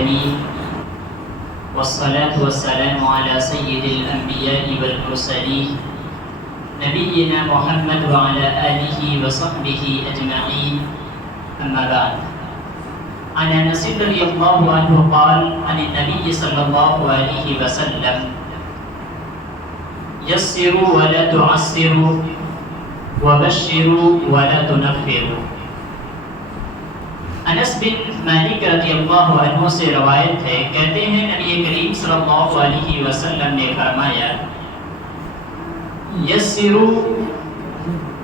العالمين والصلاة والسلام على سيد الأنبياء والمرسلين نبينا محمد وعلى آله وصحبه أجمعين أما بعد. عن أنس رضي الله عنه قال عن النبي صلى الله عليه وسلم يسروا ولا تعسروا وبشروا ولا تنفروا. انس بن مالک رضی اللہ عنہ سے روایت ہے، کہتے ہیں نبی کریم صلی اللہ علیہ وسلم نے فرمایا، یسروا،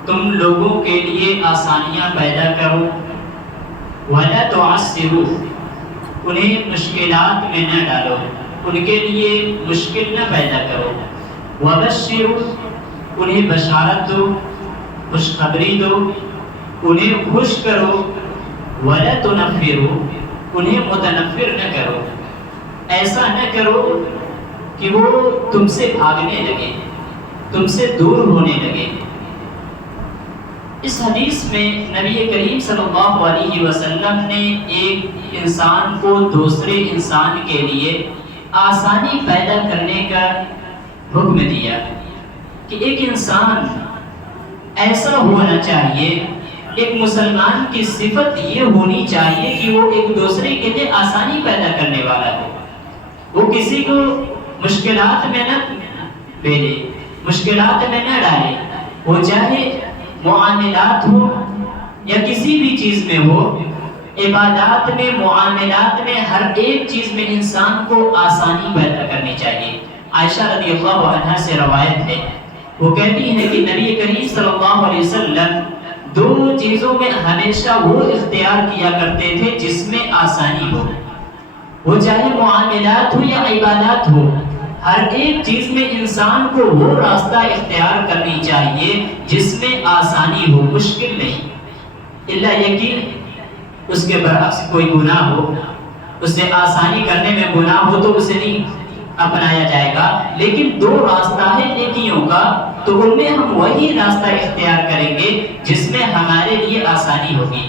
تم لوگوں کے لیے آسانیاں پیدا کرو، ولا تعسروا، انہیں مشکلات میں نہ ڈالو، ان کے لیے مشکل نہ پیدا کرو، وبشروا، انہیں بشارت دو، خوشخبری دو، انہیں خوش کرو، ولا تنفروا، انہیں متنفر نہ کرو، ایسا نہ کرو کہ وہ تم سے بھاگنے لگے، تم سے دور ہونے لگے۔ اس حدیث میں نبی کریم صلی اللہ علیہ وسلم نے ایک انسان کو دوسرے انسان کے لیے آسانی پیدا کرنے کا حکم دیا کہ ایک انسان ایسا ہونا چاہیے، ایک مسلمان کی صفت یہ ہونی چاہیے کہ وہ ایک دوسرے کے لیے آسانی پیدا کرنے والا ہو، وہ کسی کو مشکلات میں نہ ڈالے، مشکلات میں نہ ڈالے، وہ چاہے معاملات ہو یا کسی بھی چیز میں ہو، عبادات میں، معاملات میں، ہر ایک چیز میں انسان کو آسانی پیدا کرنی چاہیے۔ عائشہ رضی اللہ عنہا سے روایت ہے، وہ کہتی ہے کہ نبی کریم صلی اللہ علیہ وسلم دو چیزوں میں ہمیشہ وہ اختیار کیا کرتے تھے جس میں آسانی ہو، وہ چاہے معاملات ہو یا عبادات ہو، ہر ایک چیز میں انسان کو وہ راستہ اختیار کرنی چاہیے جس میں آسانی ہو، مشکل نہیں، الا یہ کہ اس کے برعکس کوئی گناہ ہو، اسے آسانی کرنے میں گناہ ہو تو اسے نہیں اپنایا جائے گا، لیکن دو راستہ ہے نیکیوں کا، تو ان میں ہم وہی راستہ اختیار کریں گے جس میں ہمارے لیے آسانی ہوگی،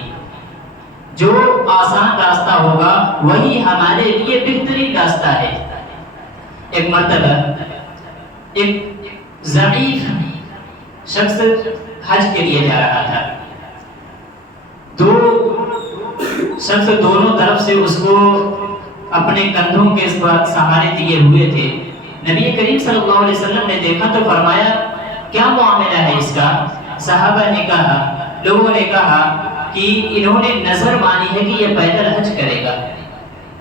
جو آسان راستہ ہوگا وہی ہمارے لیے بہترین راستہ ہے۔ ایک مرتبہ ایک ضعیف شخص حج کے لیے جا رہا تھا، دو شخص دونوں طرف سے اس کو اپنے کندھوں کے سہارے دیے ہوئے تھے۔ نبی کریم صلی اللہ علیہ وسلم نے دیکھا تو فرمایا، کیا معاملہ ہے اس کا؟ صحابہ نے کہا، لوگوں نے کہا کہ انہوں نے نظر مانی ہے کہ یہ پیدل حج کرے گا۔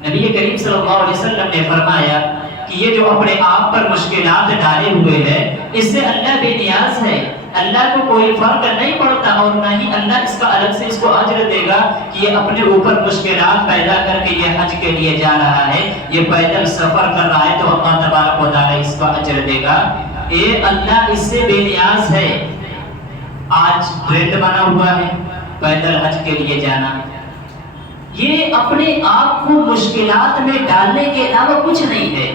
نبی کریم صلی اللہ علیہ وسلم نے فرمایا کہ یہ جو اپنے آپ پر مشکلات ڈالے ہوئے ہے، اس سے اللہ بے نیاز ہے، اللہ کو کوئی فرق نہیں پڑتا، اور نہ ہی اللہ اس کا الگ سے اس کو اجر دے گا کہ یہ اپنے اوپر مشکلات پیدا کر کے یہ حج کے لیے جا رہا ہے، یہ پیدل سفر کر رہا ہے، تو اللہ تبارک و تعالی اس کا اجر دے گا۔ اے اللہ اس سے بے نیاز ہے۔ آج ٹرینڈ بنا ہوا ہے پیدل حج کے لیے جانا، یہ اپنے آپ کو مشکلات میں ڈالنے کے علاوہ کچھ نہیں ہے،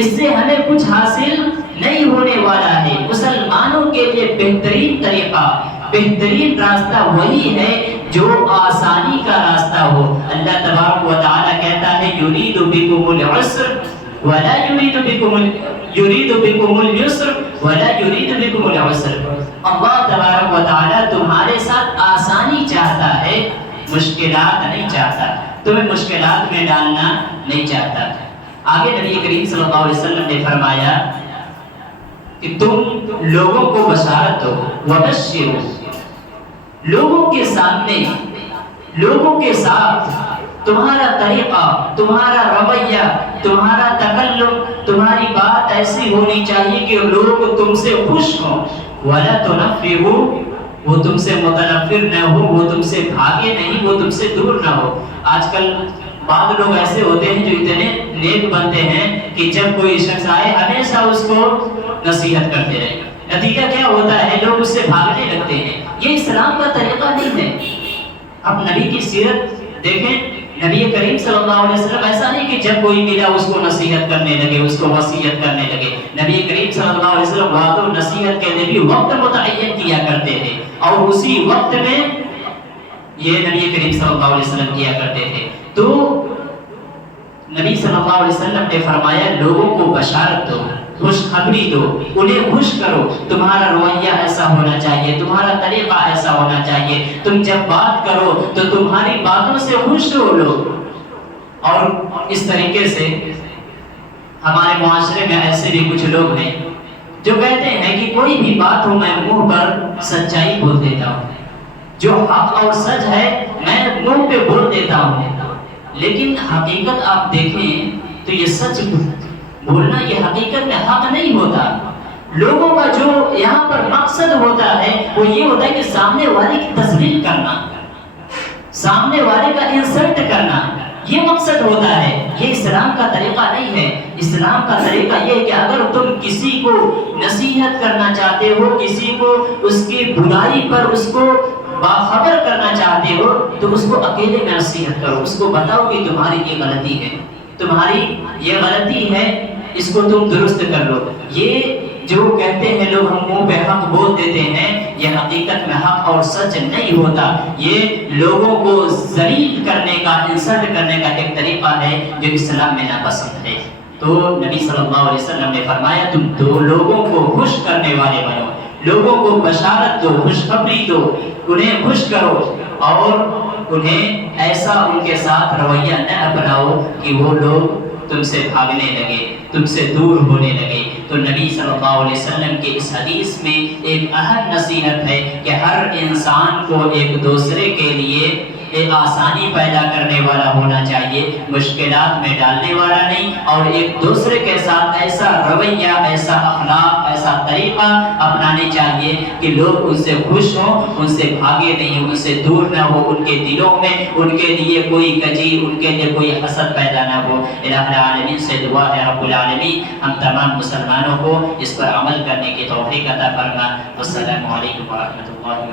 اس سے ہمیں کچھ حاصل نہیں ہونے والا ہے۔ مسلمانوں کے لیے بہترین طریقہ، بہترین راستہ وہی ہے جو آسانی کا راستہ ہو۔ اللہ تبارک و تعالی کہتا ہے، یرید بکم العسر ولا یرید بکم اليسر ولا یرید بکم العسر۔ اللہ تبارک و تعالی تمہارے ساتھ آسانی چاہتا ہے، مشکلات نہیں چاہتا، تمہیں مشکلات میں ڈالنا نہیں چاہتا۔ آگے نبی کریم صلی اللہ علیہ وسلم نے فرمایا کہ تم لوگوں کو بشارت دو، وبشروا، لوگوں کے سامنے، لوگوں کے ساتھ تمہارا طریقہ، تمہارا رویہ، تمہارا تکلم، تمہاری بات ایسی ہونی چاہیے کہ لوگ تم سے خوش ہوں، ولا تنفروا، وہ تم سے متنفر نہ ہو، وہ تم سے بھاگے نہیں، وہ تم سے دور نہ ہو۔ آج کل بعض لوگ ایسے ہوتے ہیں جو اتنے نیک بنتے ہیں کہ جب کوئی شخص آئے ہمیشہ اس کو نصیحت کرتے رہے، نتیجہ کیا ہوتا ہے؟ لوگ اس سے بھاگنے لگتے ہیں۔ یہ اسلام کا طریقہ نہیں ہے۔ اب نبی کی سیرت دیکھیں، نبی کریم صلی اللہ علیہ وسلم ایسا نہیں کہ جب کوئی ملا اس کو نصیحت کرنے لگے، اس کو وصیت کرنے لگے۔ نبی کریم صلی اللہ علیہ وسلم وعد و نصیحت کے لیے بھی وقت متعین کیا کرتے تھے، اور اسی وقت میں یہ نبی کریم صلی اللہ علیہ وسلم کیا کرتے تھے۔ تو نبی صلی اللہ علیہ وسلم نے فرمایا لوگوں کو بشارت دو، خوشخبری دو، انہیں خوش کرو، تمہارا رویہ ایسا ہونا چاہیے، تمہارا طریقہ ایسا ہونا چاہیے، تم جب بات کرو تو تمہاری باتوں سے خوش ہو لوگ۔ اور اس طریقے سے ہمارے معاشرے میں ایسے بھی کچھ لوگ ہیں جو کہتے ہیں کہ کوئی بھی بات ہو میں منہ پر سچائی بول دیتا ہوں، جو حق اور سچ ہے میں منہ پہ بول دیتا ہوں، لیکن حقیقت آپ دیکھیں تو یہ سچ بولنا یہ حقیقت میں حق نہیں ہوتا۔ لوگوں کا جو یہاں پر مقصد ہوتا ہے وہ یہ ہوتا ہے کہ سامنے والے کی تذلیل کرنا، سامنے والے کا انسلٹ کرنا، یہ مقصد ہوتا ہے۔ یہ اسلام کا طریقہ نہیں ہے۔ اسلام کا طریقہ یہ ہے کہ اگر تم کسی کو نصیحت کرنا چاہتے ہو، کسی کو اس کی برائی پر اس کو باخبر کرنا چاہتے ہو تو اس کو اکیلے میں نصیحت کرو، اس کو بتاؤ کہ تمہاری یہ غلطی ہے، تمہاری یہ غلطی ہے، اس کو تم درست کر لو۔ یہ جو کہتے ہیں لوگ ہم منہ پہ حق بول دیتے ہیں، یہ حقیقت میں حق اور سچ نہیں ہوتا، یہ لوگوں کو ذلیل کرنے کا، انسلٹ کرنے کا ایک طریقہ ہے جو اسلام میں ناپسند ہے۔ تو نبی صلی اللہ علیہ وسلم نے فرمایا تم دو لوگوں کو خوش کرنے والے بنو، لوگوں کو بشارت دو، خوشخبری دو، انہیں خوش کرو اور انہیں ایسا ان کے ساتھ رویہ نہ اپناؤ کہ وہ لوگ تم سے بھاگنے لگے، تم سے دور ہونے لگے۔ تو نبی صلی اللہ علیہ وسلم کے اس حدیث میں ایک اہم نصیحت ہے کہ ہر انسان کو ایک دوسرے کے لیے ایک آسانی پیدا کرنے والا ہونا چاہیے، مشکلات میں ڈالنے والا نہیں، اور ایک دوسرے کے ساتھ ایسا رویہ، ایسا اخلاق، ایسا طریقہ اپنانے چاہیے کہ لوگ ان سے خوش ہوں، ان سے بھاگے نہیں، ان سے دور نہ ہو، ان کے دلوں میں ان کے لیے کوئی کجی، ان کے لیے کوئی حسد پیدا نہ ہو۔ الہ العالمین سے دعا ہے رب العالمین ہم تمام مسلمانوں کو اس پر عمل کرنے کی توفیق عطا فرما۔ السلام علیکم ورحمۃ اللہ وبرکاتہ۔